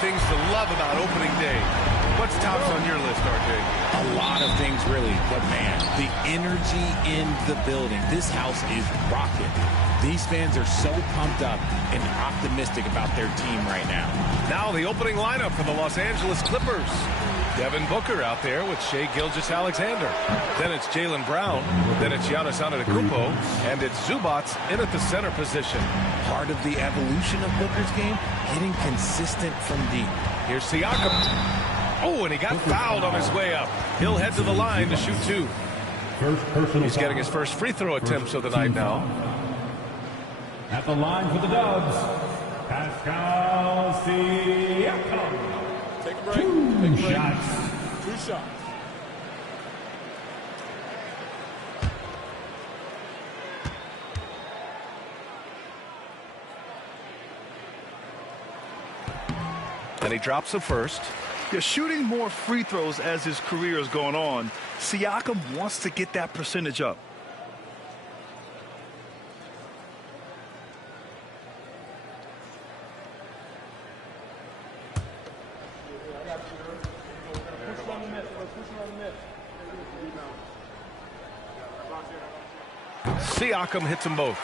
things to love about opening day. What's tops on your list, RJ? A lot of things, really. But, man, the energy in the building. This house is rocking. These fans are so pumped up and optimistic about their team right now. Now the opening lineup for the Los Angeles Clippers. Devin Booker out there with Shai Gilgeous-Alexander. Then it's Jaylen Brown. Then it's Giannis Antetokounmpo. And it's Zubac in at the center position. Part of the evolution of Booker's game, getting consistent from deep. Here's Siakam. Oh, and he got fouled on his way up. He'll head to the line to shoot two. He's getting his first free throw attempts of the night now. At the line for the Dubs, Pascal Siakam. Take a break. Two shots. 2 shots. And he drops the first. You're shooting more free throws as his career is going on. Siakam wants to get that percentage up. Siakam hits them both.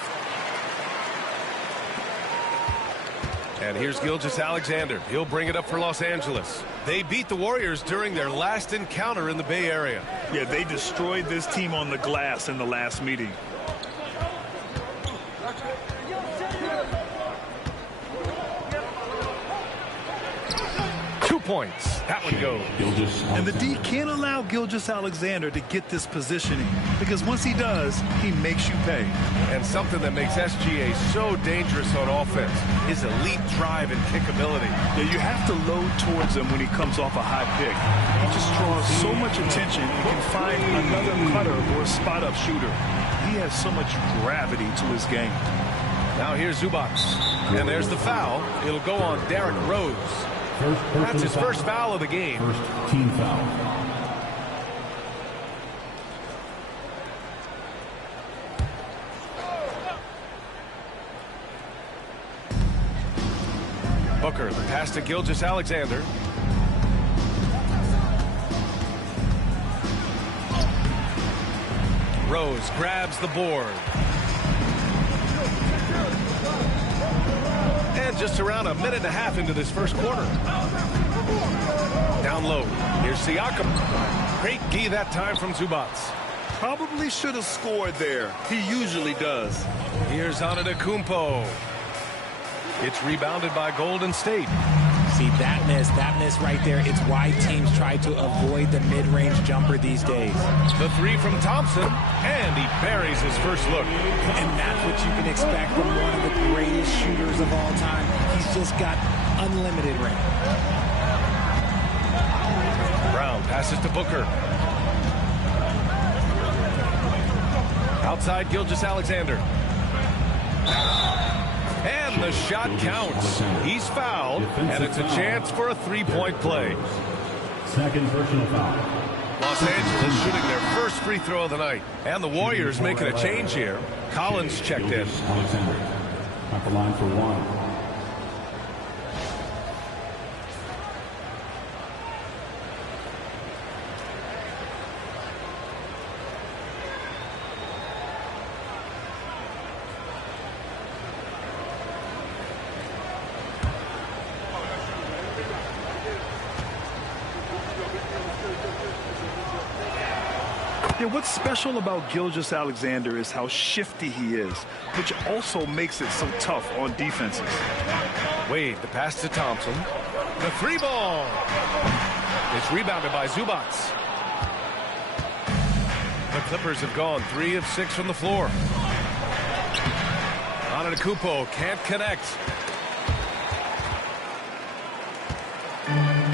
And here's Gilgeous-Alexander. He'll bring it up for Los Angeles. They beat the Warriors during their last encounter in the Bay Area. Yeah, they destroyed this team on the glass in the last meeting. Points. That one goes. And the D can't allow Gilgeous-Alexander to get this positioning, because once he does, he makes you pay. And something that makes SGA so dangerous on offense is elite drive and kick ability. Yeah, you have to load towards him when he comes off a high pick. He just draws so much attention and can find another cutter or a spot-up shooter. He has so much gravity to his game. Now here's Zubac. And there's the foul. It'll go on Derrick Rose. That's his first foul of the game. First team foul. Booker, the pass to Gilgeous-Alexander. Rose grabs the board. And just around a minute and a half into this first quarter. Down low. Here's Siakam. Great D that time from Zubac. Probably should have scored there. He usually does. Here's Antetokounmpo. It's rebounded by Golden State. See, that miss right there, it's why teams try to avoid the mid-range jumper these days. The three from Thompson, and he buries his first look. And that's what you can expect from one of the greatest shooters of all time. He's just got unlimited range. Brown passes to Booker. Outside Gilgeous-Alexander. And the shot counts. He's fouled, and it's a chance for a three-point play. Second personal foul. Los Angeles shooting their first free throw of the night. And the Warriors making a change here. Collins checked in. Alexander at the line for one. Yeah, what's special about Gilgeous-Alexander is how shifty he is, which also makes it so tough on defenses. Wade, the pass to Thompson. The three ball. It's rebounded by Zubac. The Clippers have gone 3 of 6 from the floor. Antetokounmpo can't connect.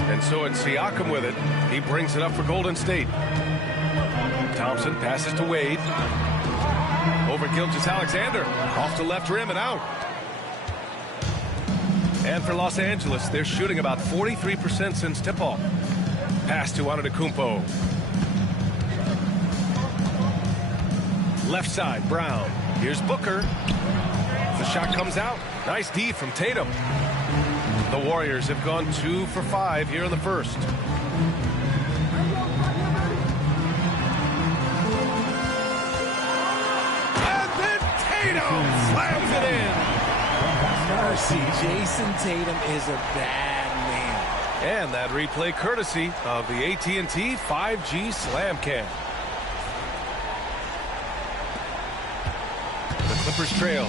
And so it's Siakam with it. He brings it up for Golden State. Thompson passes to Wade. Over Gilgeous-Alexander. Off the left rim and out. And for Los Angeles, they're shooting about 43% since tip-off. Pass to Antetokounmpo. Left side, Brown. Here's Booker. The shot comes out. Nice D from Tatum. The Warriors have gone 2 for 5 here in the first. And then Tatum slams it in. Mercy, Jason Tatum is a bad man. And that replay courtesy of the AT&T 5G Slam Cam. The Clippers trail.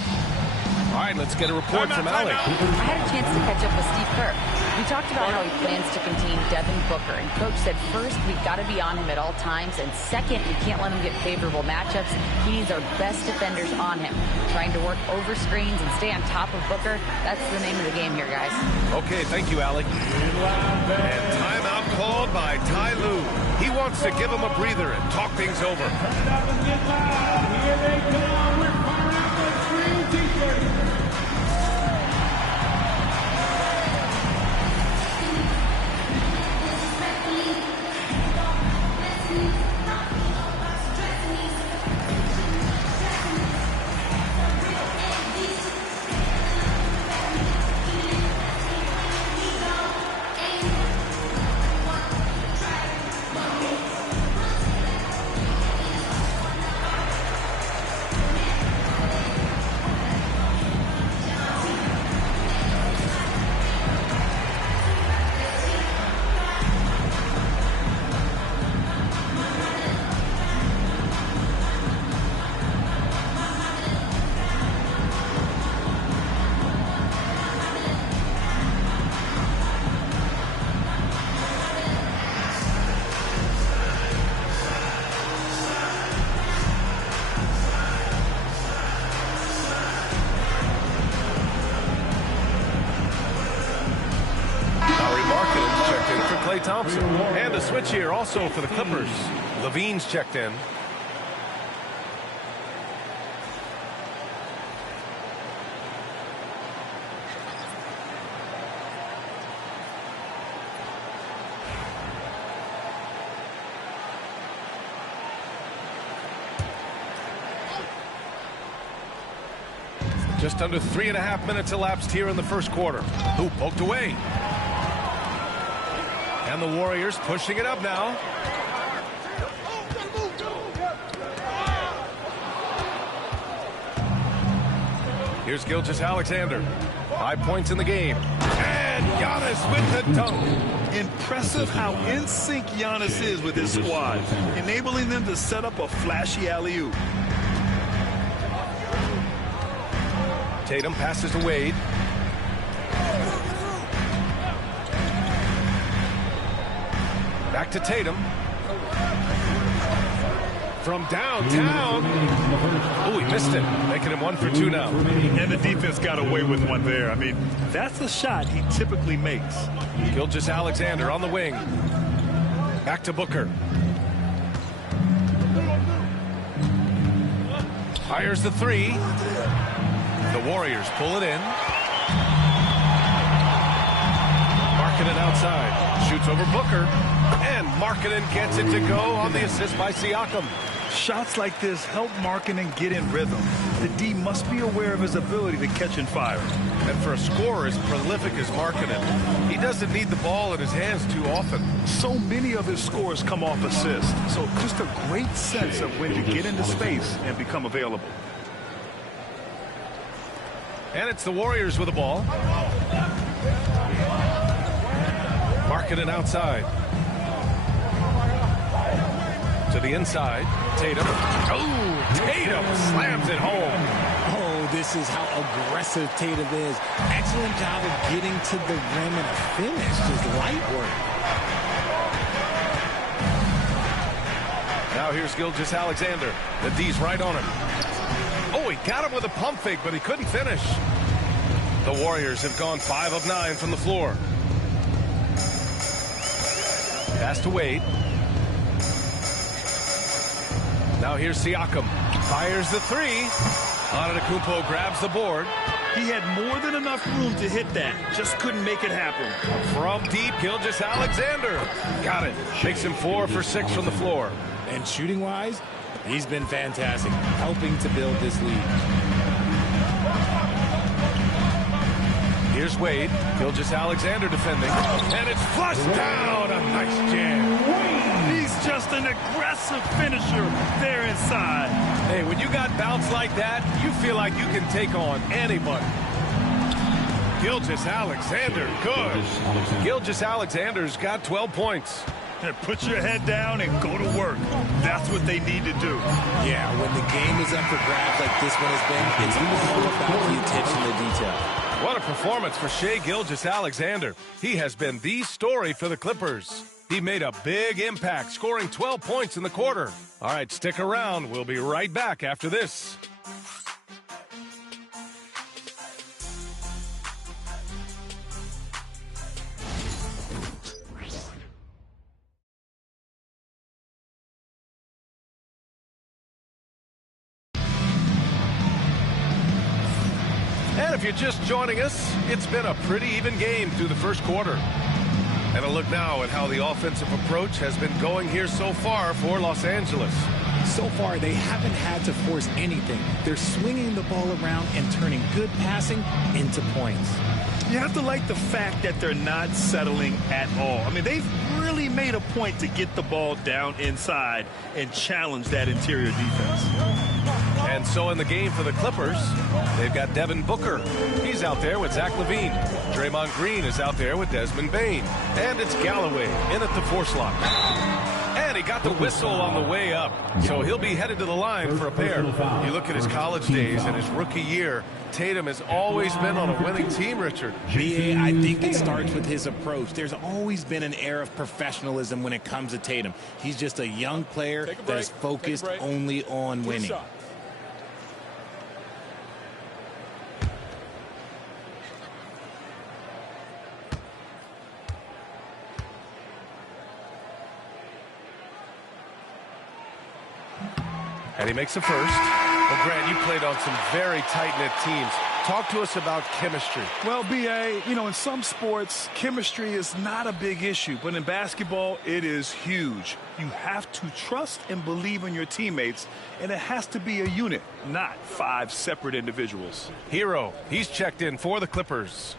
All right, let's get a report from Alec. I had a chance to catch up with Steve Kerr. We talked about how he plans to contain Devin Booker, and Coach said first, we've got to be on him at all times, and second, we can't let him get favorable matchups. He needs our best defenders on him, trying to work over screens and stay on top of Booker. That's the name of the game here, guys. Okay, thank you, Alec. And timeout called by Ty Lue. He wants to give him a breather and talk things over. Here they come with Pineapple Extreme T-shirt. Thompson. And a switch here also for the Clippers. Levine's checked in. Just under 3.5 minutes elapsed here in the first quarter. Who poked away? And the Warriors pushing it up now. Here's Gilgeous-Alexander. 5 points in the game. And Giannis with the dunk. Impressive how in sync Giannis is with his squad, enabling them to set up a flashy alley-oop. Tatum passes to Wade. Back to Tatum. From downtown. Oh, he missed it. Making him 1 for 2 now. And the defense got away with one there. I mean, that's a shot he typically makes. Gilgeous-Alexander on the wing. Back to Booker. Fires the 3. The Warriors pull it in. Markkanen outside. Shoots over Booker. And Markkanen gets it to go on the assist by Siakam. Shots like this help Markkanen get in rhythm. The D must be aware of his ability to catch and fire. And for a scorer as prolific as Markkanen, he doesn't need the ball in his hands too often. So many of his scores come off assists. So just a great sense of when to get into space and become available. And it's the Warriors with the ball. Markkanen outside. To the inside. Tatum. Oh, Tatum slams it home. Oh, this is how aggressive Tatum is. Excellent job of getting to the rim and a finish. Just light work. Now here's Gilgeous-Alexander. The D's right on him. Oh, he got him with a pump fake, but he couldn't finish. The Warriors have gone 5 of 9 from the floor. Pass to Wade. Now here's Siakam. Fires the 3. Antetokounmpo grabs the board. He had more than enough room to hit that. Just couldn't make it happen. From deep, Gilgeous-Alexander. Got it. Makes him 4 for 6 from the floor. And shooting-wise, he's been fantastic, helping to build this lead. Here's Here's Wade. Gilgeous-Alexander defending. And it's flushed down. A nice jam. He's just an aggressive finisher there inside. Hey, when you got bounce like that, you feel like you can take on anybody. Gilgeous-Alexander, good. Gilgeous-Alexander's got 12 points. Put your head down and go to work. That's what they need to do. Yeah, when the game is up for grabs like this one has been, it's all about the attention to detail. What a performance for Shai Gilgeous-Alexander. He has been the story for the Clippers. He made a big impact, scoring 12 points in the quarter. All right, stick around. We'll be right back after this. And if you're just joining us, it's been a pretty even game through the first quarter. And a look now at how the offensive approach has been going here so far for Los Angeles. So far, they haven't had to force anything. They're swinging the ball around and turning good passing into points. You have to like the fact that they're not settling at all. I mean, they've really made a point to get the ball down inside and challenge that interior defense. And so in the game for the Clippers, they've got Devin Booker. He's out there with Zach LaVine. Draymond Green is out there with Desmond Bane. And it's Galloway in at the 4 slot. And he got the whistle on the way up. So he'll be headed to the line for a pair. You look at his college days and his rookie year, Tatum has always been on a winning team, Richard. BA, I think it starts with his approach. There's always been an air of professionalism when it comes to Tatum. He's just a young player that is focused only on winning. And he makes the first. Well, Grant, you played on some very tight-knit teams. Talk to us about chemistry. Well, BA, you know, in some sports, chemistry is not a big issue. But in basketball, it is huge. You have to trust and believe in your teammates, and it has to be a unit, not 5 separate individuals. Hero, he's checked in for the Clippers.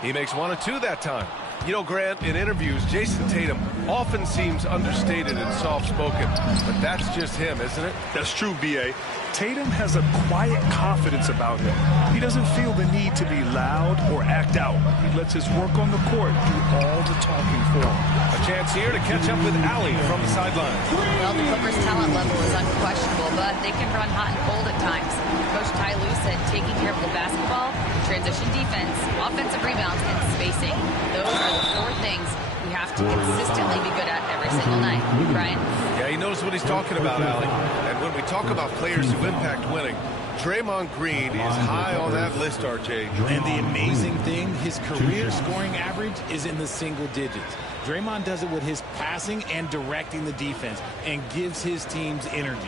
He makes 1 of 2 that time. You know, Grant, in interviews, Jason Tatum often seems understated and soft-spoken, but that's just him, isn't it? That's true, B.A. Tatum has a quiet confidence about him. He doesn't feel the need to be loud or act out. He lets his work on the court do all the talking for him. A chance here to catch up with Allie from the sideline. Well, the Clippers' talent level is unquestionable, but they can run hot and cold at times. Coach Ty Lue said taking care of the basketball, transition defense, offensive rebounds, and spacing. Those are the 4 things we have to consistently be good at every single night. Brian? Yeah, he knows what he's talking about, Allie. And when we talk about players who impact winning, Draymond Green is high on that list, RJ. And the amazing thing, his career scoring average is in the single digits. Draymond does it with his passing and directing the defense and gives his teams energy.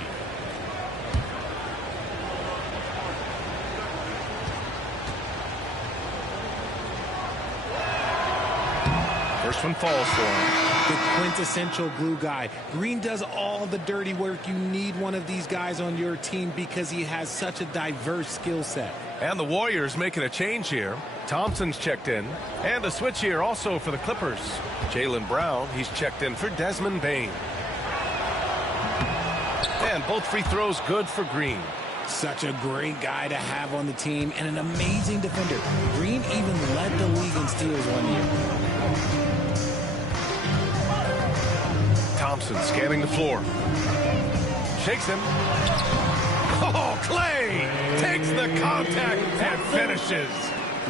First one falls for him. The quintessential glue guy. Green does all the dirty work. You need one of these guys on your team because he has such a diverse skill set. And the Warriors making a change here. Thompson's checked in. And a switch here also for the Clippers. Jaylen Brown, he's checked in for Desmond Bane. And both free throws good for Green. Such a great guy to have on the team and an amazing defender. Green even led the league in steals one year. Thompson scanning the floor. Shakes him. Oh, Clay takes the contact and finishes.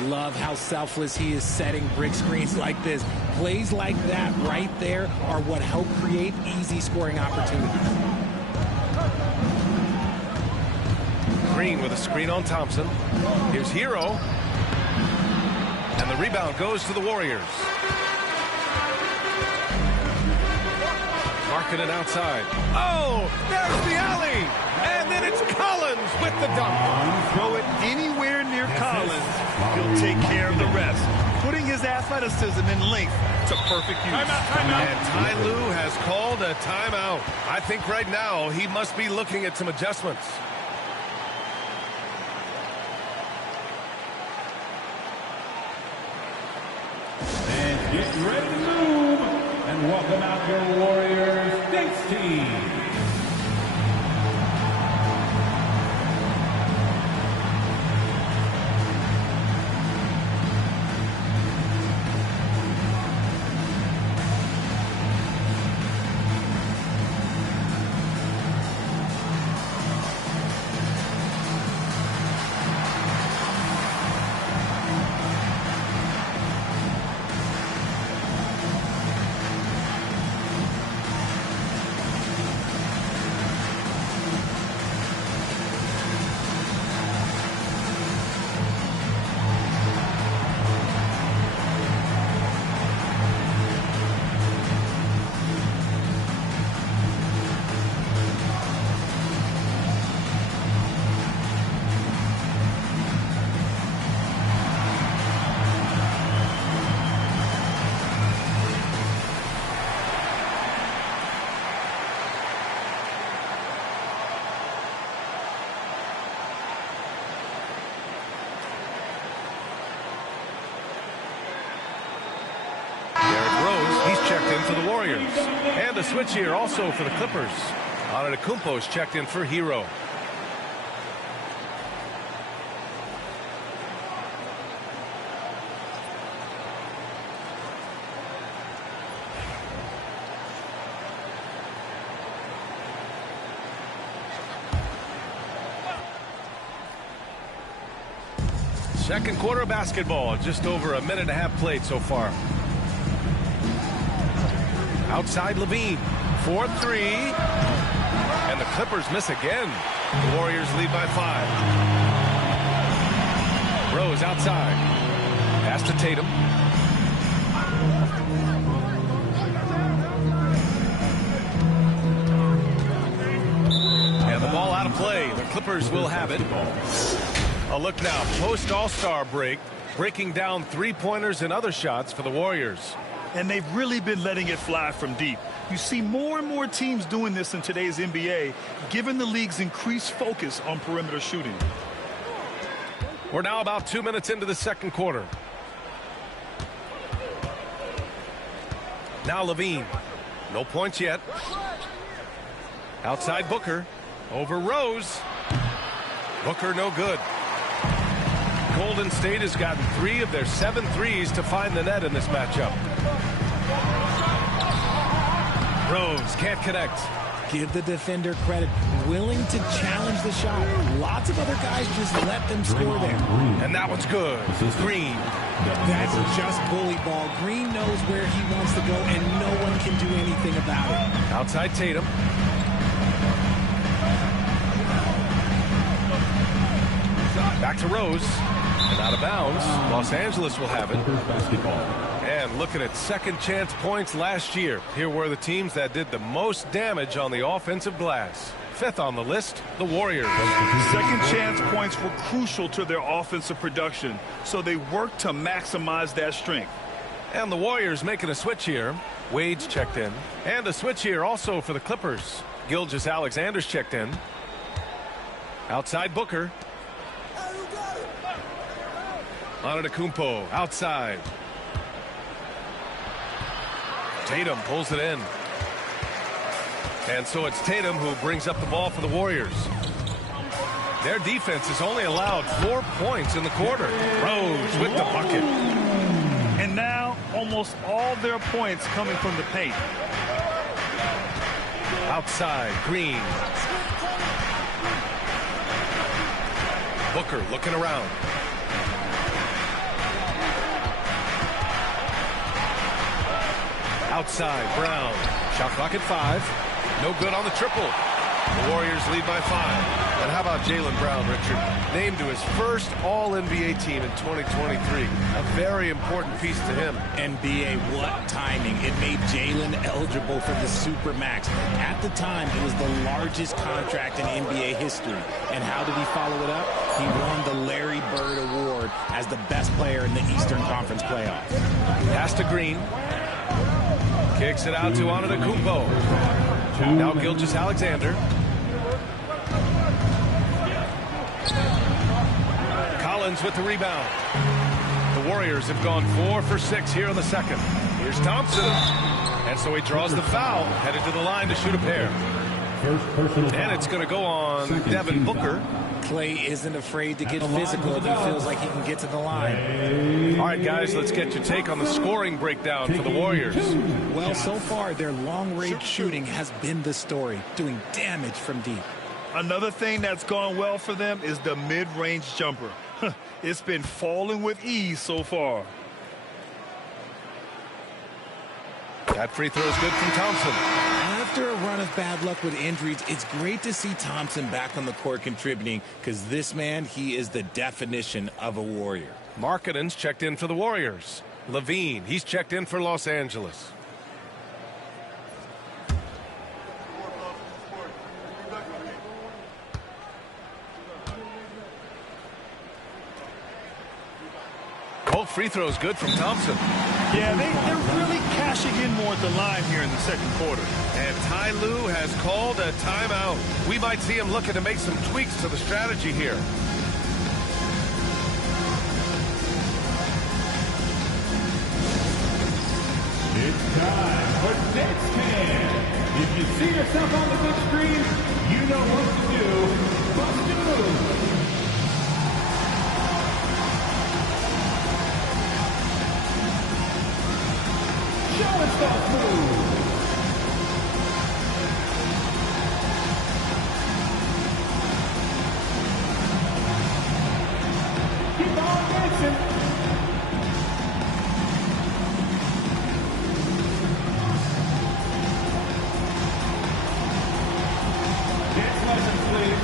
Love how selfless he is setting brick screens like this. Plays like that right there are what help create easy scoring opportunities. Green with a screen on Thompson. Here's Hero. And the rebound goes to the Warriors. Marking it outside. Oh, there's the alley. And then it's Collins with the dunk. Throw it anywhere near Collins, he'll take care of the rest. Putting his athleticism and length to perfect use. Timeout. And Ty Lue has called a timeout. I think right now he must be looking at some adjustments. And welcome out your Warriors Knicks team. Checked in for the Warriors. And a switch here also for the Clippers. Antetokounmpo is checked in for Hero. Second quarter of basketball. Just over a minute and a half played so far. Outside Levine, 4-3, and the Clippers miss again. The Warriors lead by 5. Rose outside, pass to Tatum. And the ball out of play. The Clippers will have it. A look now, post All-Star break, breaking down three-pointers and other shots for the Warriors. And they've really been letting it fly from deep. You see more and more teams doing this in today's NBA, given the league's increased focus on perimeter shooting. We're now about 2 minutes into the second quarter. Now Levine. No points yet. Outside Booker. Over Rose. Booker no good. Golden State has gotten 3 of their 7 threes to find the net in this matchup. Rose can't connect. Give the defender credit. Willing to challenge the shot. Lots of other guys just let them score there. And that one's good. Green. That's just bully ball. Green knows where he wants to go, and no one can do anything about it. Outside Tatum. Back to Rose. And out of bounds. Los Angeles will have it. And looking at second chance points last year. Here were the teams that did the most damage on the offensive glass. 5th on the list, the Warriors. Second chance points were crucial to their offensive production, so they worked to maximize that strength. And the Warriors making a switch here. Wade's checked in. And a switch here also for the Clippers. Gilgeous-Alexander's checked in. Outside Booker. Antetokounmpo outside. Tatum pulls it in. And so it's Tatum who brings up the ball for the Warriors. Their defense has only allowed 4 points in the quarter. Rose with the bucket. And now almost all their points coming from the paint. Outside, Green. Booker looking around. Outside, Brown. Shot clock at 5. No good on the triple. The Warriors lead by 5. And how about Jaylen Brown, Richard? Named to his first All-NBA team in 2023. A very important piece to him. NBA, what timing. It made Jaylen eligible for the Supermax. At the time, it was the largest contract in NBA history. And how did he follow it up? He won the Larry Bird Award as the best player in the Eastern Conference playoffs. Pass to Green. Kicks it out to Antetokounmpo. Now Gilgeous-Alexander. Collins with the rebound. The Warriors have gone 4 for 6 here in the second. Here's Thompson. And so he draws the foul, headed to the line to shoot a pair. And it's going to go on Devin Booker. Clay isn't afraid to get physical if he feels like he can get to the line. All right, guys, let's get your take on the scoring breakdown for the Warriors. Well, so far, their long-range shooting has been the story, doing damage from deep. Another thing that's gone well for them is the mid-range jumper. It's been falling with ease so far. That free throw is good from Thompson. After a run of bad luck with injuries, it's great to see Thompson back on the court contributing, because this man, he is the definition of a Warrior. Markkanen's checked in for the Warriors. Levine, he's checked in for Los Angeles. Both free throws good from Thompson. Yeah, they're really cashing in more at the line here in the second quarter. And Ty Lue has called a timeout. We might see him looking to make some tweaks to the strategy here. It's time for Next Man. If you see yourself on the big screen, you know what to do. Bust a move. Show us that move. Keep on dancing. Dance lessons, please.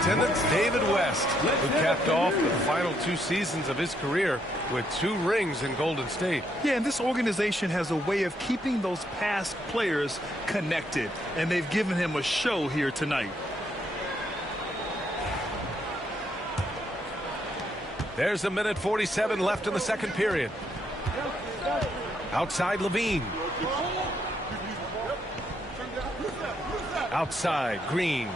Attendance David West, who capped off the final 2 seasons of his career with 2 rings in Golden State. Yeah, and this organization has a way of keeping those past players connected, and they've given him a show here tonight. There's a minute 47 left in the second period. Outside Levine. Outside Green.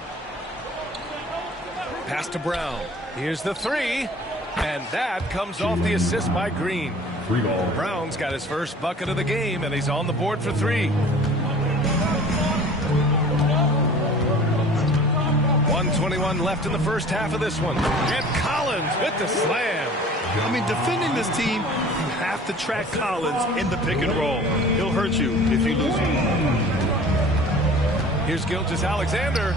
Pass to Brown. Here's the 3. And that comes off the assist by Green. Brown's got his first bucket of the game, and he's on the board for 3. 1:21 left in the first half of this one. And Collins with the slam. I mean, defending this team, you have to track Collins in the pick and roll. He'll hurt you if you lose him. Here's Gilgeous-Alexander.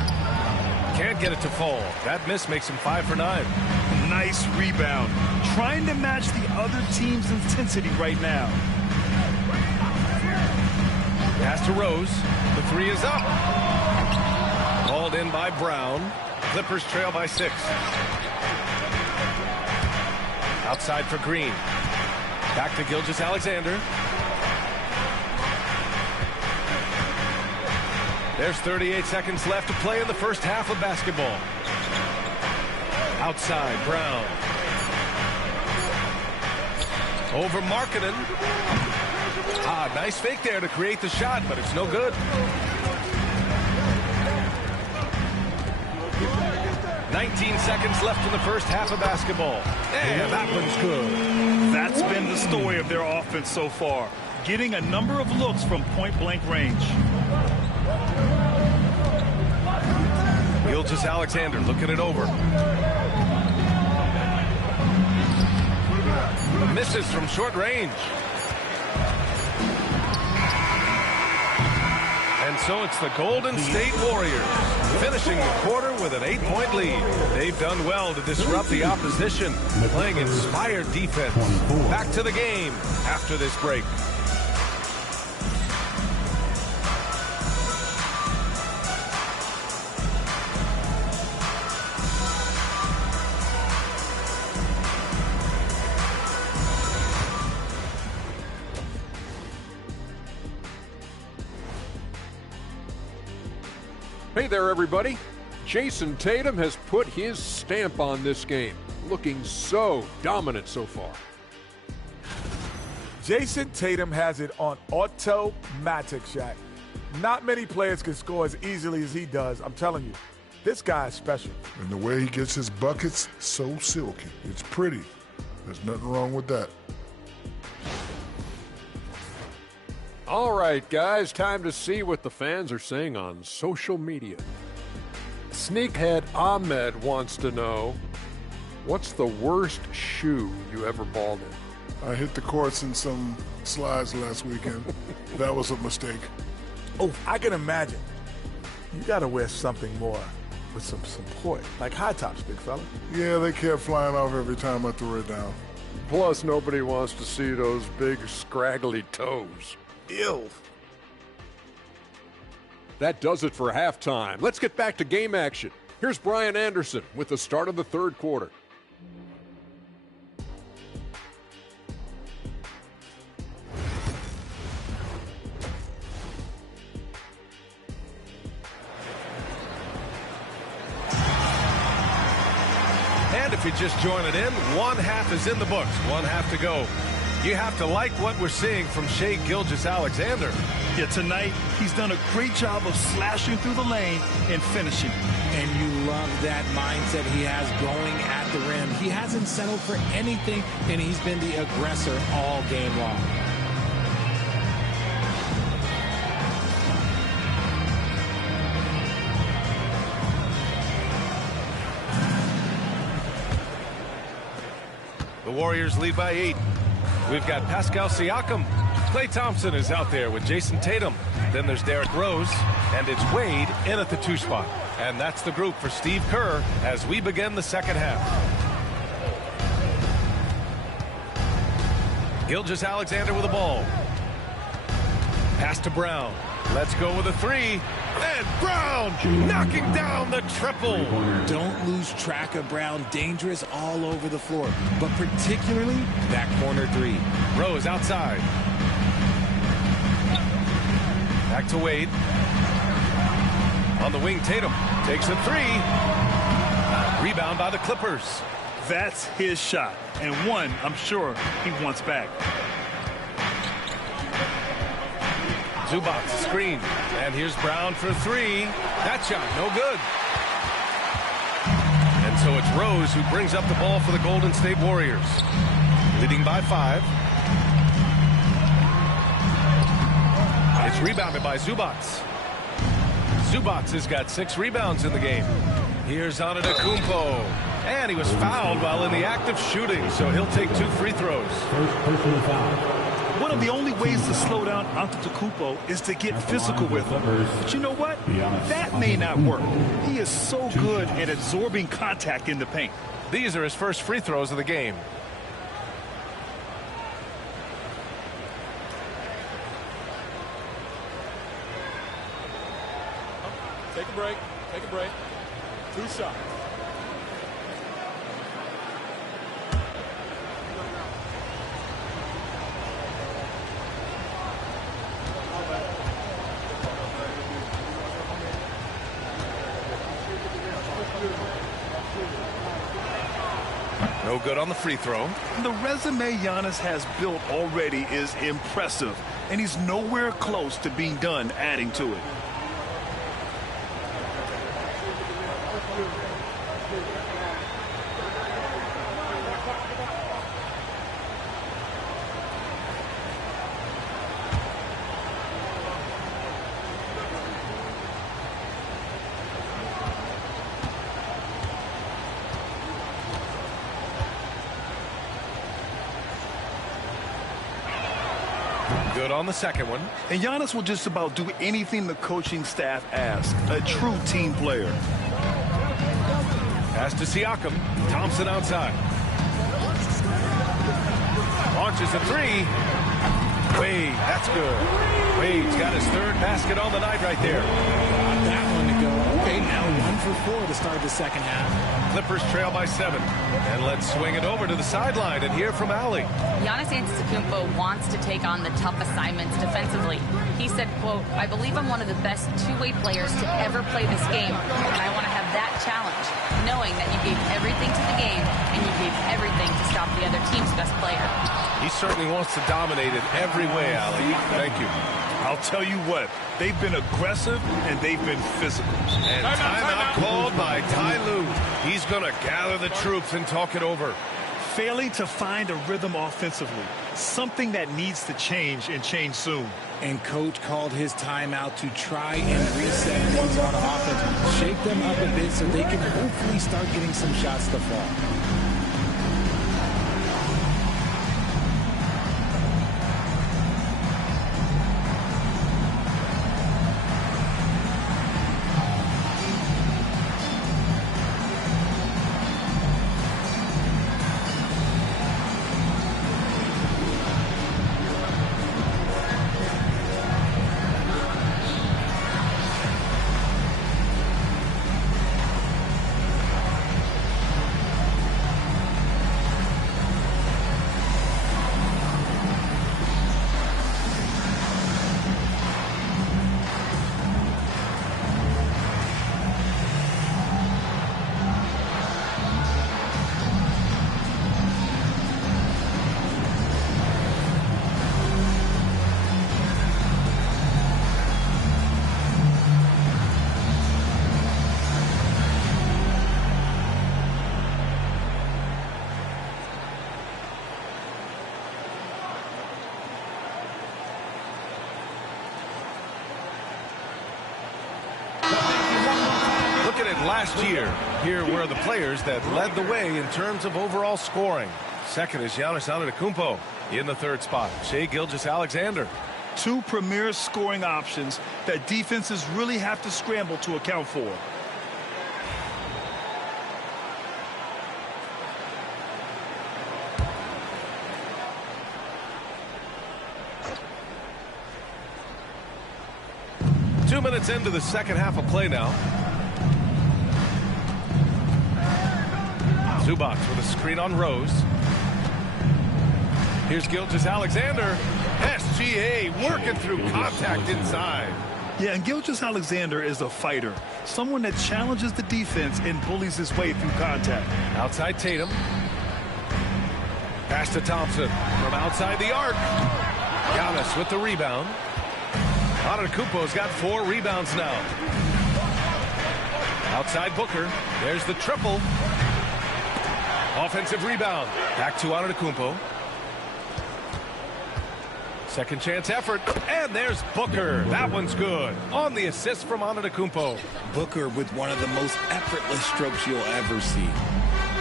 Can't get it to fall. That miss makes him 5 for 9. Nice rebound. Trying to match the other team's intensity right now. Pass to Rose. The 3 is up. Called in by Brown. Clippers trail by 6. Outside for Green. Back to Gilgeous-Alexander. There's 38 seconds left to play in the first half of basketball. Outside, Brown. Over Markkanen. Nice fake there to create the shot, but it's no good. 19 seconds left in the first half of basketball. And that one's good. That's been the story of their offense so far. Getting a number of looks from point-blank range. Gilgeous-Alexander looking it over. Misses from short range. And so it's the Golden State Warriors finishing the quarter with an 8-point lead. They've done well to disrupt the opposition, playing inspired defense. Back to the game after this break. Hey there, everybody. Jason Tatum has put his stamp on this game, looking so dominant so far. Jason Tatum has it on automatic, Shaq. Not many players can score as easily as he does. I'm telling you, this guy is special. And the way he gets his buckets, so silky. It's pretty. There's nothing wrong with that. All right, guys, time to see what the fans are saying on social media. Sneakhead Ahmed wants to know, what's the worst shoe you ever balled in? I hit the courts in some slides last weekend. That was a mistake. Oh, I can imagine. You got to wear something more with some support, like high tops, big fella. Yeah, they kept flying off every time I threw it down. Plus, nobody wants to see those big, scraggly toes. Ew. That does it for halftime. Let's get back to game action. Here's Brian Anderson with the start of the third quarter. And if you're just joining in, one half is in the books. One half to go. You have to like what we're seeing from Shai Gilgeous-Alexander. Yeah, tonight he's done a great job of slashing through the lane and finishing. And you love that mindset he has going at the rim. He hasn't settled for anything, and he's been the aggressor all game long. The Warriors lead by 8. We've got Pascal Siakam. Klay Thompson is out there with Jason Tatum. Then there's Derrick Rose, and it's Wade in at the 2 spot. And that's the group for Steve Kerr as we begin the second half. Gilgeous-Alexander with the ball. Pass to Brown. Let's go with a 3. And Brown knocking down the triple. Don't lose track of Brown. Dangerous all over the floor, but particularly that corner 3. Rose outside. Back to Wade. On the wing, Tatum takes a 3. Rebound by the Clippers. That's his shot, and one I'm sure he wants back. Zubac screen, and here's Brown for 3. That shot, no good. And so it's Rose who brings up the ball for the Golden State Warriors. Leading by 5. It's rebounded by Zubac. Zubac has got 6 rebounds in the game. Here's Antetokounmpo. And he was fouled while in the act of shooting, so he'll take 2 free throws. First personal foul. One of the only ways to slow down Antetokounmpo is to get physical with him. But you know what? That may not work. He is so good at absorbing contact in the paint. These are his first free throws of the game. Take a break. Take a break. 2 shots. No good on the free throw. The resume Giannis has built already is impressive, and he's nowhere close to being done adding to it. Good on the second one. And Giannis will just about do anything the coaching staff asks. A true team player. Pass to Siakam. Thompson outside. Launches a 3. Wade, that's good. Wade's got his 3rd basket on the night right there. Got that one to go. Okay, now 1 for 4 to start the second half. Clippers trail by 7. And let's swing it over to the sideline and hear from Allie. Giannis Antetokounmpo wants to take on the tough assignments defensively. He said, quote, "I believe I'm one of the best two-way players to ever play this game, and I want to have that challenge, knowing that you gave everything to the game and you gave everything to stop the other team's best player." He certainly wants to dominate in every way, Allie. Thank you. I'll tell you what, they've been aggressive and they've been physical. And timeout called by Ty Lue. He's going to gather the troops and talk it over. Failing to find a rhythm offensively, something that needs to change and change soon. And coach called his timeout to try and reset things on offense, shake them up a bit so they can hopefully start getting some shots to fall. Last year, here were the players that led the way in terms of overall scoring. Second is Giannis Antetokounmpo. In the third spot, Shai Gilgeous-Alexander. Two premier scoring options that defenses really have to scramble to account for. Two minutes into the second half of play now. Zubac with a screen on Rose. Here's Gilgeous-Alexander. SGA working through contact inside. Yeah, and Gilgeous-Alexander is a fighter. Someone that challenges the defense and bullies his way through contact. Outside Tatum. Pass to Thompson from outside the arc. Giannis with the rebound. Antetokounmpo's got 4 rebounds now. Outside Booker. There's the triple. Offensive rebound. Back to Antetokounmpo. Second chance effort. And there's Booker. That one's good. On the assist from Antetokounmpo. Booker with one of the most effortless strokes you'll ever see.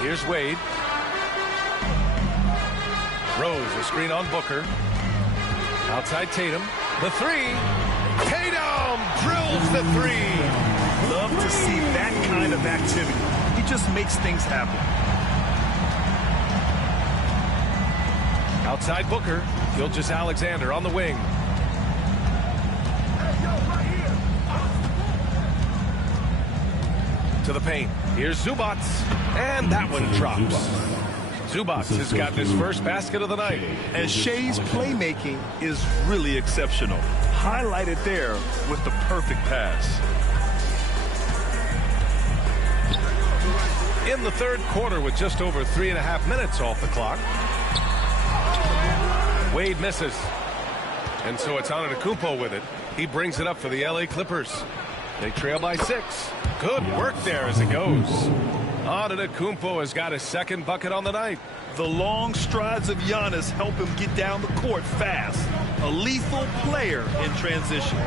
Here's Wade. Rose, a screen on Booker. Outside Tatum. The three. Tatum drills the three. Love to see that kind of activity. He just makes things happen. Outside Booker. Gilgeous-Alexander on the wing. To the paint. Here's Zubac. And that one drops. Zubac has got his first basket of the night. And Shai's playmaking is really exceptional. Highlighted there with the perfect pass. In the third quarter with just over 3.5 minutes off the clock. Wade misses. And so it's Antetokounmpo with it. He brings it up for the LA Clippers. They trail by 6. Good work there as it goes. Antetokounmpo has got his second bucket on the night. The long strides of Giannis help him get down the court fast. A lethal player in transition.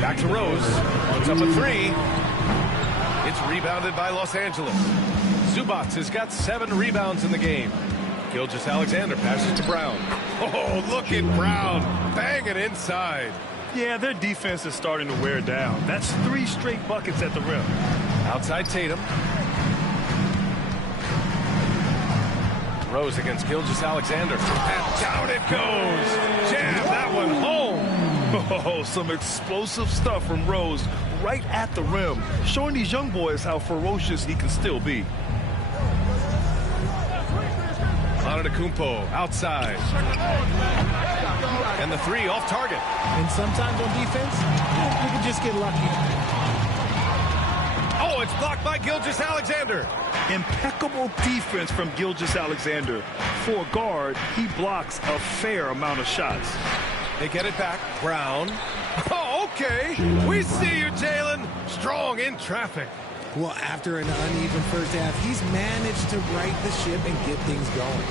Back to Rose. Puts up a three. It's rebounded by Los Angeles. Zubac has got 7 rebounds in the game. Gilgeous-Alexander passes to Brown. Oh, look at Brown. Bang it inside. Yeah, their defense is starting to wear down. That's 3 straight buckets at the rim. Outside Tatum. Rose against Gilgeous-Alexander. And down it goes. Jam that one home. Oh, some explosive stuff from Rose right at the rim, showing these young boys how ferocious he can still be. Antetokounmpo outside. And the three off target. And sometimes on defense, we can just get lucky. Oh, it's blocked by Gilgeous-Alexander. Impeccable defense from Gilgeous-Alexander. For a guard, he blocks a fair amount of shots. They get it back. Brown. Oh, okay. We see you, Jalen. Strong in traffic. Well, after an uneven first half, he's managed to right the ship and get things going.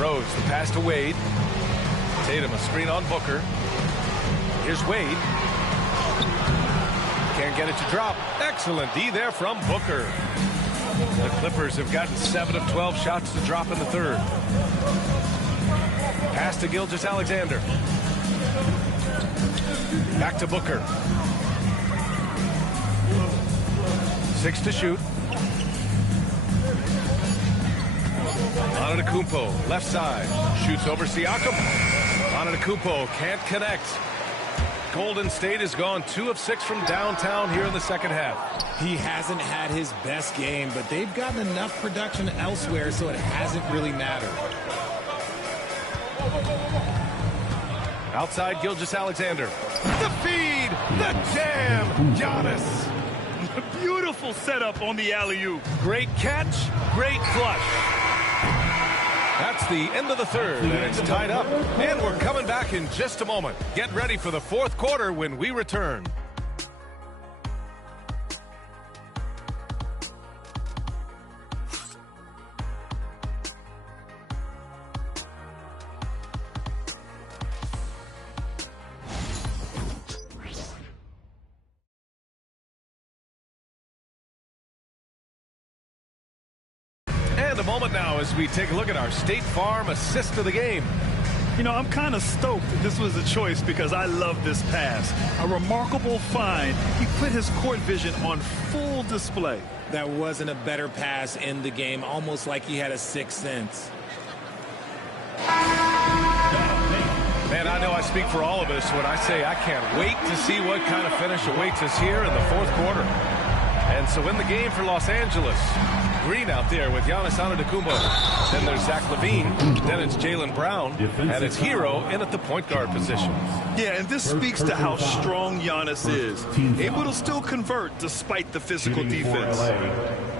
Rose, the pass to Wade. Tatum, a screen on Booker. Here's Wade. Can't get it to drop. Excellent D there from Booker. The Clippers have gotten 7 of 12 shots to drop in the third. Pass to Gilgeous-Alexander. Back to Booker. 6 to shoot. Antetokounmpo, left side. Shoots over Siakam. Antetokounmpo can't connect. Golden State has gone 2 of 6 from downtown here in the second half. He hasn't had his best game, but they've gotten enough production elsewhere, so it hasn't really mattered. Outside Gilgeous-Alexander. The feed, the jam, Giannis. Beautiful setup on the alley-oop. Great catch, great flush. That's the end of the third, and it's tied up. And we're coming back in just a moment. Get ready for the fourth quarter when we return. And a moment now as we take a look at our State Farm assist of the game. You know, I'm kind of stoked that this was a choice because I love this pass. A remarkable find. He put his court vision on full display. That wasn't a better pass in the game, almost like he had a sixth sense. Man, I know I speak for all of us when I say I can't wait to see what kind of finish awaits us here in the fourth quarter. And so in the game for Los Angeles, Green out there with Giannis Antetokounmpo. Then there's Zach LaVine. Then it's Jaylen Brown. And it's Hero in at the point guard position. Yeah, and this speaks to how strong Giannis is. Able to still convert despite the physical defense.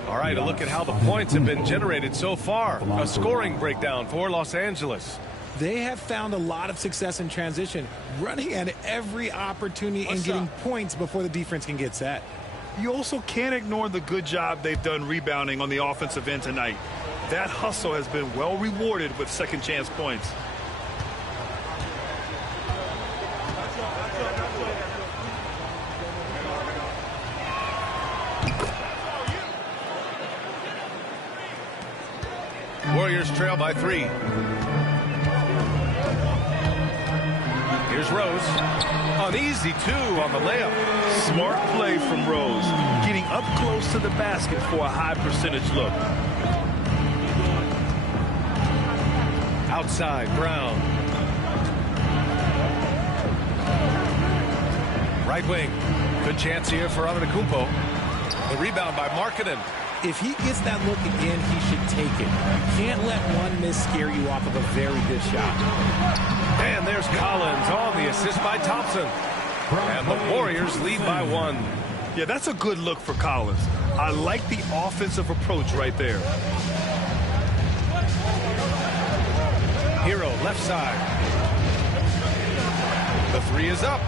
All right, a look at how the points have been generated so far. A scoring breakdown for Los Angeles. They have found a lot of success in transition, running at every opportunity and getting points before the defense can get set. You also can't ignore the good job they've done rebounding on the offensive end tonight. That hustle has been well rewarded with second chance points. Warriors trail by 3. Here's Rose. An easy 2 on the layup. Smart play from Rose. Getting up close to the basket for a high percentage look. Outside, Brown. Right wing. Good chance here for Antetokounmpo. The rebound by Markkanen. If he gets that look again, he should take it. You can't let one miss scare you off of a very good shot. And there's Collins on the assist by Thompson. And the Warriors lead by 1. Yeah, that's a good look for Collins. I like the offensive approach right there. Hero left side. The 3 is up.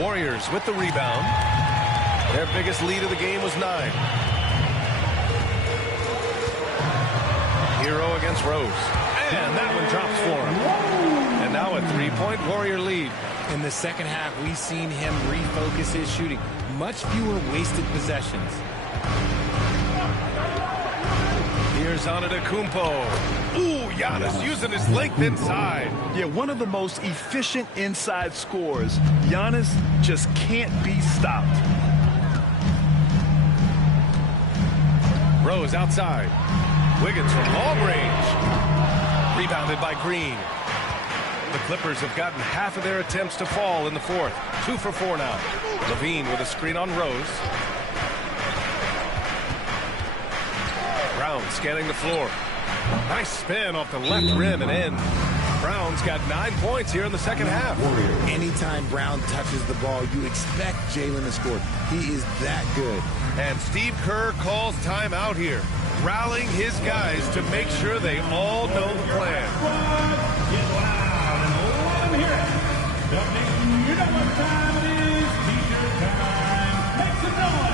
Warriors with the rebound. Their biggest lead of the game was 9. Hero against Rose. And that one drops for him. And now a 3-point Warrior lead. In the second half, we've seen him refocus his shooting. Much fewer wasted possessions. Here's Antetokounmpo. Ooh, Giannis using his length inside. Yeah, one of the most efficient inside scorers. Giannis just can't be stopped. Rose outside. Wiggins from long range. Rebounded by Green. The Clippers have gotten half of their attempts to fall in the fourth. 2 for 4 now. Levine with a screen on Rose. Brown scanning the floor. Nice spin off the left rim and in. Brown's got 9 points here in the second half. Anytime Brown touches the ball, you expect Jalen to score. He is that good. And Steve Kerr calls timeout here, rallying his guys to make sure they all know the plan. Get loud and let them hear it. You know what time it is. T-shirt time. Make some noise.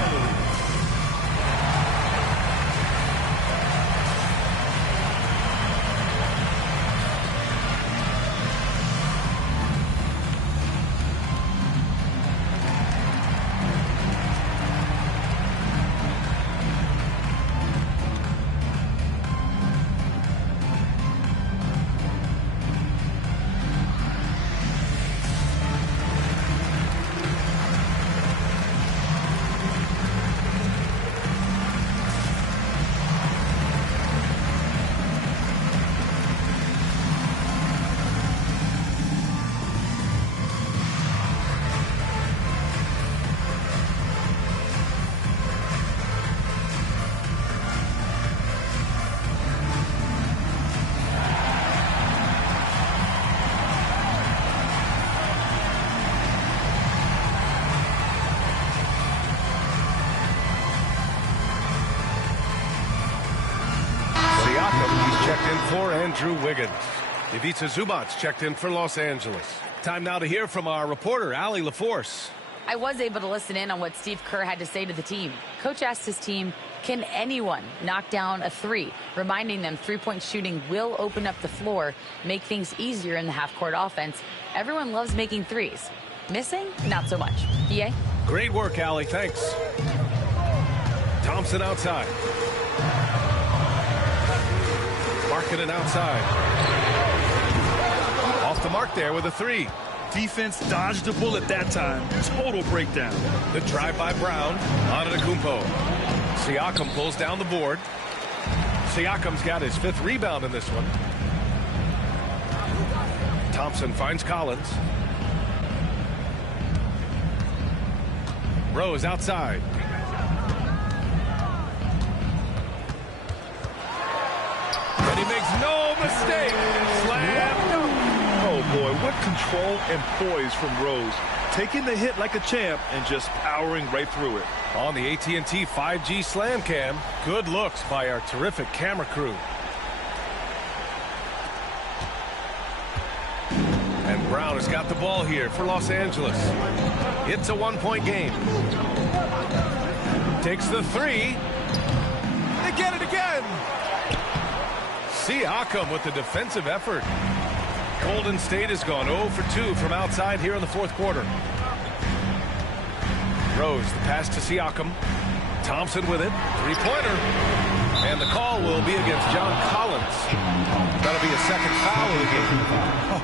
For Andrew Wiggins. Ivica Zubac checked in for Los Angeles. Time now to hear from our reporter, Allie LaForce. I was able to listen in on what Steve Kerr had to say to the team. Coach asked his team, can anyone knock down a three? Reminding them three-point shooting will open up the floor, make things easier in the half-court offense. Everyone loves making threes. Missing? Not so much. EA? Great work, Allie. Thanks. Thompson outside. Markkanen outside. Off the mark there with a three. Defense dodged a bullet that time. Total breakdown. The drive by Brown. Antetokounmpo. Siakam pulls down the board. Siakam's got his 5th rebound in this one. Thompson finds Collins. Rose outside. And he makes no mistake. Slam. Oh, boy, what control and poise from Rose. Taking the hit like a champ and just powering right through it. On the AT&T 5G Slam Cam, good looks by our terrific camera crew. And Brown has got the ball here for Los Angeles. It's a 1-point game. Takes the three. They get it again. Siakam with the defensive effort. Golden State has gone 0 for 2 from outside here in the fourth quarter. Rose, the pass to Siakam. Thompson with it. Three-pointer. And the call will be against John Collins. That'll be a second foul of the game.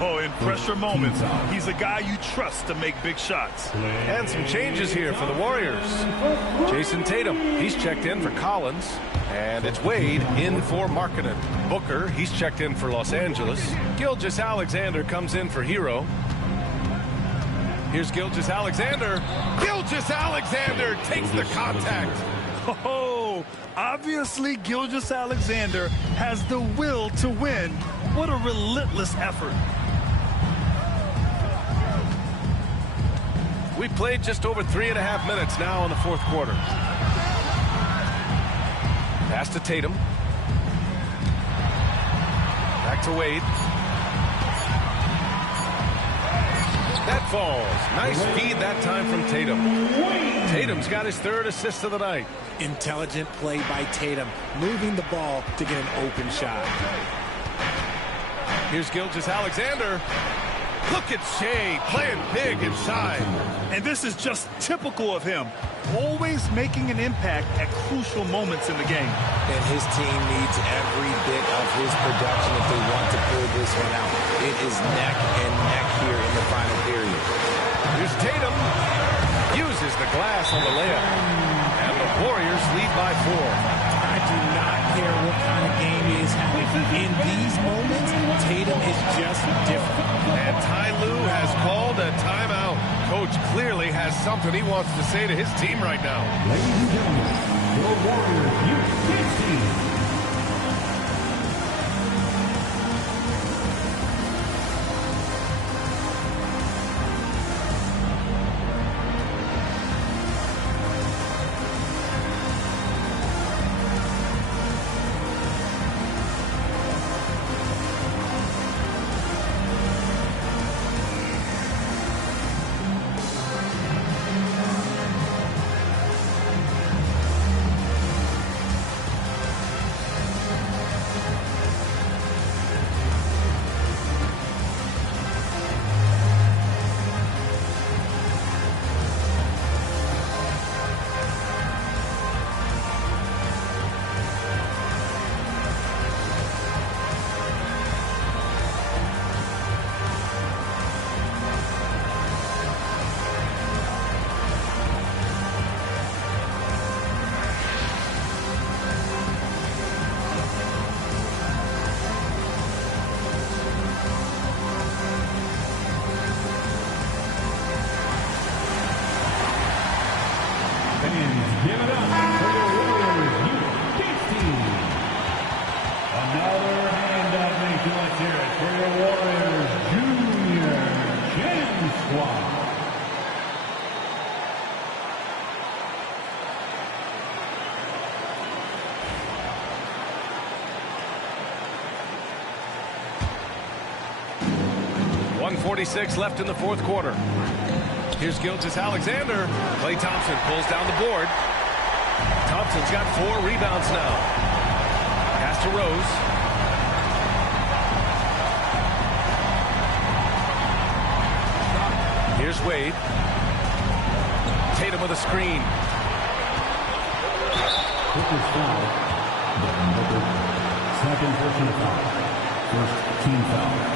Oh, in pressure moments, he's a guy you trust to make big shots. And some changes here for the Warriors. Jason Tatum, he's checked in for Collins. And it's Wade in for Markkanen. Booker, he's checked in for Los Angeles. Gilgeous-Alexander comes in for Hero. Here's Gilgeous-Alexander. Gilgeous-Alexander takes the contact. Oh, obviously Gilgeous-Alexander has the will to win. What a relentless effort. We played just over 3.5 minutes now in the fourth quarter. Pass to Tatum. Back to Wade. That falls. Nice feed that time from Tatum. Tatum's got his 3rd assist of the night. Intelligent play by Tatum, moving the ball to get an open shot. Here's Gilgeous-Alexander. Look at Shea playing big inside. And this is just typical of him. Always making an impact at crucial moments in the game. And his team needs every bit of his production if they want to pull this one out. It is neck and neck here in the final period. Here's Tatum. Uses the glass on the layup. And the Warriors lead by 4. I do not care what kind of game he is having. In these moments, Tatum is just different. And Ty Lue has called a timeout. Coach clearly has something he wants to say to his team right now. Ladies and gentlemen, your Warriors U16. Give it up for your Warriors U16. Another hand up, Nathan. Let's hear it for your Warriors Junior Gym Squad. .146 left in the fourth quarter. Here's Gilgeous-Alexander. Klay Thompson pulls down the board. Thompson's got 4 rebounds now. Pass to Rose. Here's Wade. Tatum with a screen. Booker's foul. Devin Booker. Second personal foul. First team foul.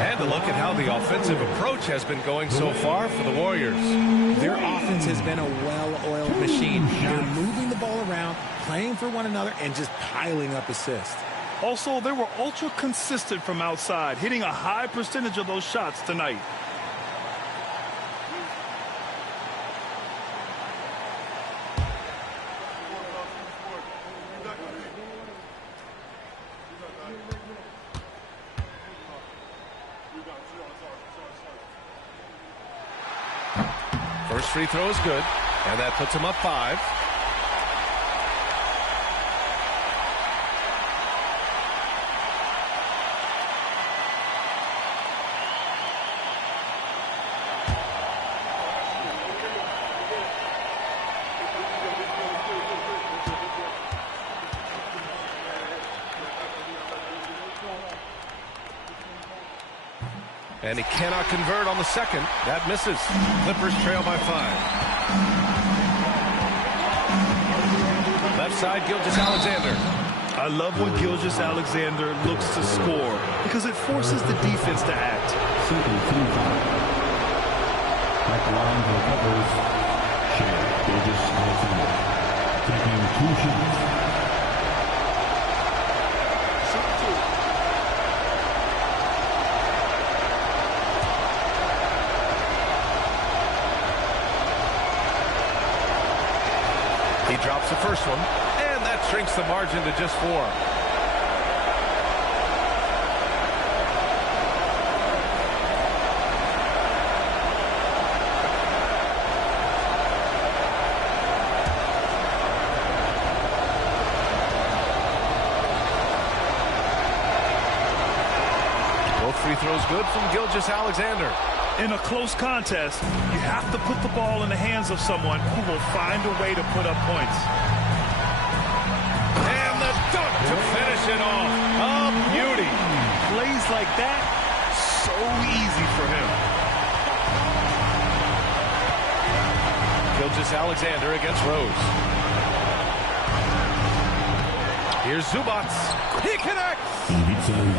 And a look at how the offensive approach has been going so far for the Warriors. Their offense has been a well-oiled machine. They're moving the ball around, playing for one another, and just piling up assists. Also, they were ultra consistent from outside, hitting a high percentage of those shots tonight. First free throw is good, and that puts him up 5. And he cannot convert on the second. That misses. Clippers trail by 5. Left side, Gilgeous-Alexander. I love when Gilgeous-Alexander looks to score because it forces the defense to act. Second team foul. Back line for the Clippers. Shea Gilgeous-Alexander taking 2 shots. He drops the first one, and that shrinks the margin to just 4. Both free throws good from Gilgeous-Alexander. In a close contest, you have to put the ball in the hands of someone who will find a way to put up points. And the dunk to finish it off. A beauty. Plays like that, so easy for him. Gilgeous-Alexander against Rose. Here's Zubac. He connects.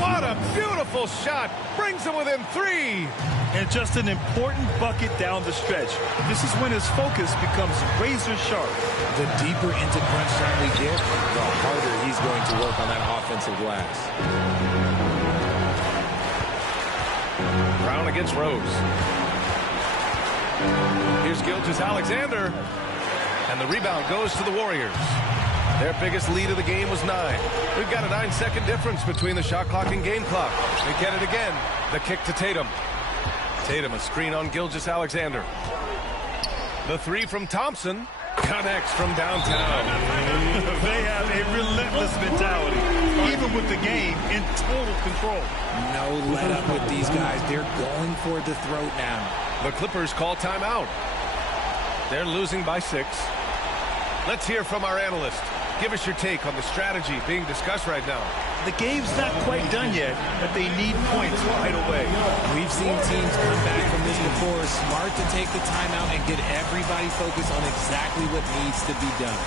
What a beautiful shot. Brings him within 3. And just an important bucket down the stretch. This is when his focus becomes razor sharp. The deeper into crunch time we get, the harder he's going to work on that offensive glass. Brown against Rose. Here's Gilgeous-Alexander. And the rebound goes to the Warriors. Their biggest lead of the game was 9. We've got a 9-second difference between the shot clock and game clock. They get it again. The kick to Tatum. Tatum, a screen on Gilgeous-Alexander. The 3 from Thompson connects from downtown. They have a relentless mentality, even with the game in total control. No let up with these guys. They're going for the throat now. The Clippers call timeout. They're losing by 6. Let's hear from our analyst. Give us your take on the strategy being discussed right now. The game's not quite done yet, but they need points right away. We've seen teams come back from this before. Smart to take the timeout and get everybody focused on exactly what needs to be done.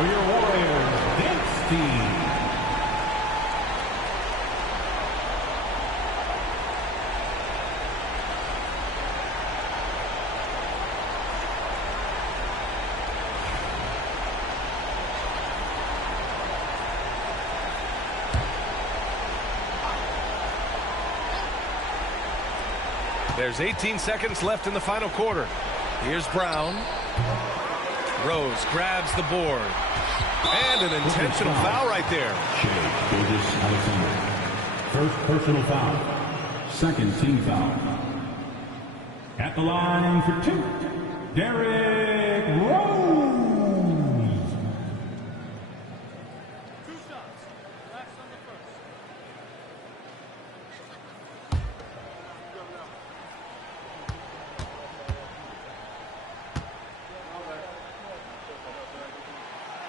For your Warriors, dance team. There's 18 seconds left in the final quarter. Here's Brown. Rose grabs the board. And an intentional foul right there. Shai Gilgeous-Alexander. First personal foul. Second team foul. At the line for 2, Derrick Rose.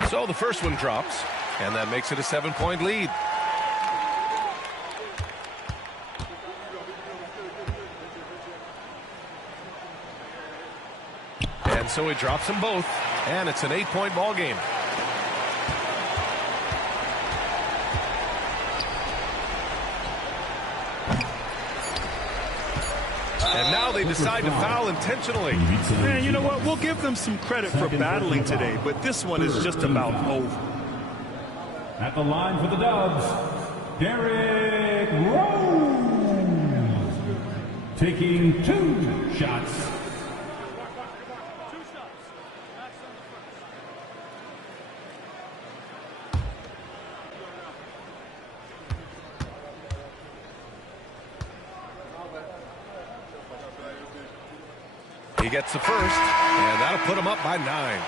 So the first one drops, and that makes it a 7-point lead. And so he drops them both, and it's an 8-point ball game. And now they decide to foul intentionally. Man, you know what? We'll give them some credit for battling today, but this one is just about over. At the line for the Dubs, Derrick Rose. Taking 2 shots. He gets the first, and that'll put him up by 9.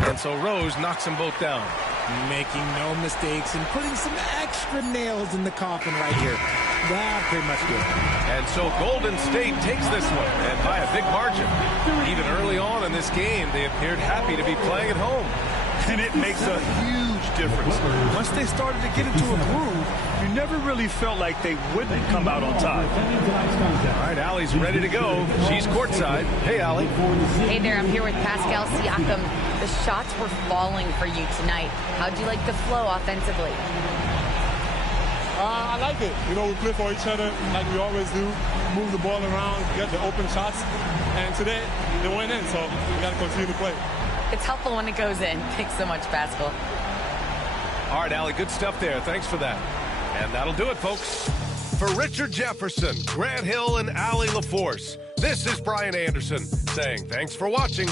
And so Rose knocks them both down. Making no mistakes and putting some extra nails in the coffin right here. Well, pretty much good. And so Golden State takes this one, and by a big margin. Even early on in this game, they appeared happy to be playing at home. And it makes a huge difference. Once they started to get into a groove, you never really felt like they wouldn't come out on top. All right, Allie's ready to go. She's courtside. Hey, Allie. Hey there, I'm here with Pascal Siakam. The shots were falling for you tonight. How'd you like the flow offensively? I like it. You know, we play for each other like we always do. Move the ball around, get the open shots. And today, they went in, so we got to continue to play. It's helpful when it goes in. Thanks so much, Pascal. All right, Allie, good stuff there. Thanks for that. And that'll do it, folks. For Richard Jefferson, Grant Hill, and Allie LaForce, this is Brian Anderson saying thanks for watching.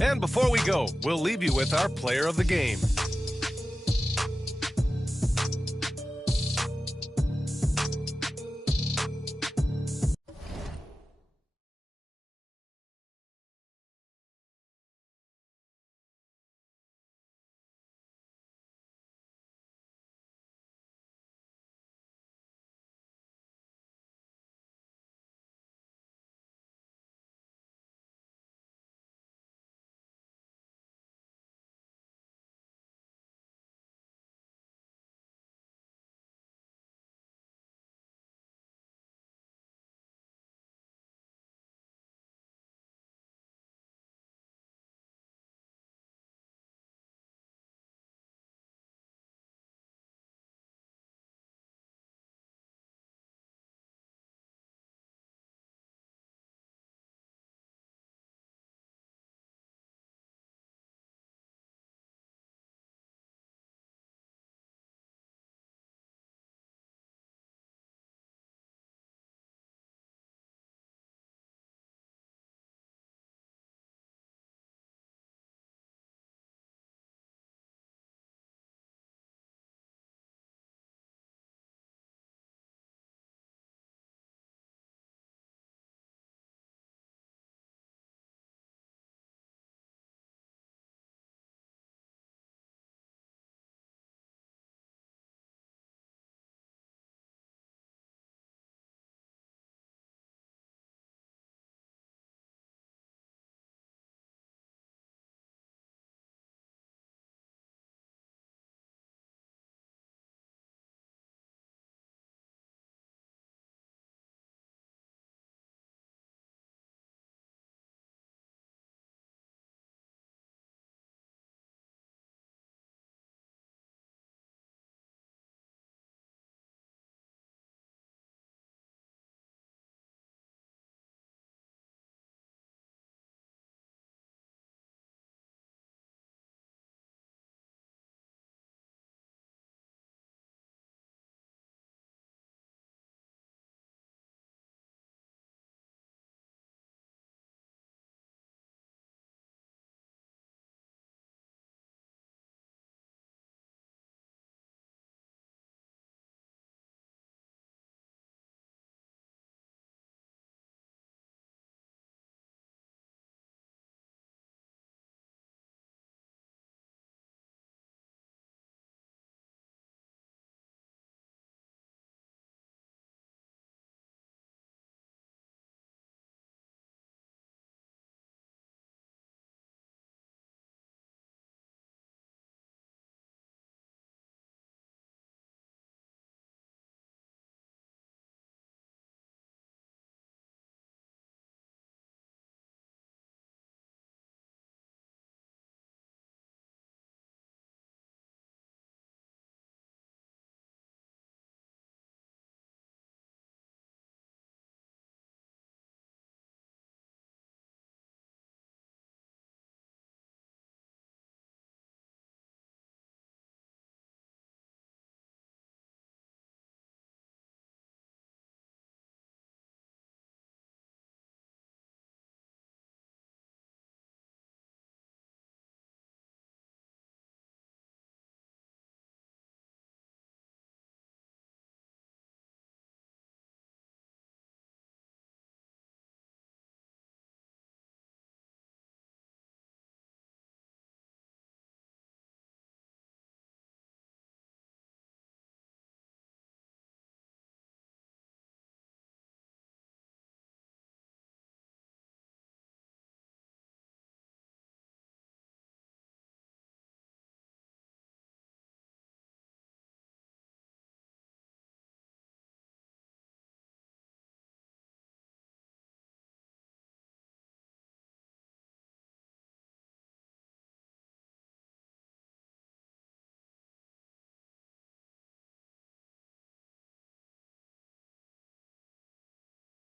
And before we go, we'll leave you with our player of the game.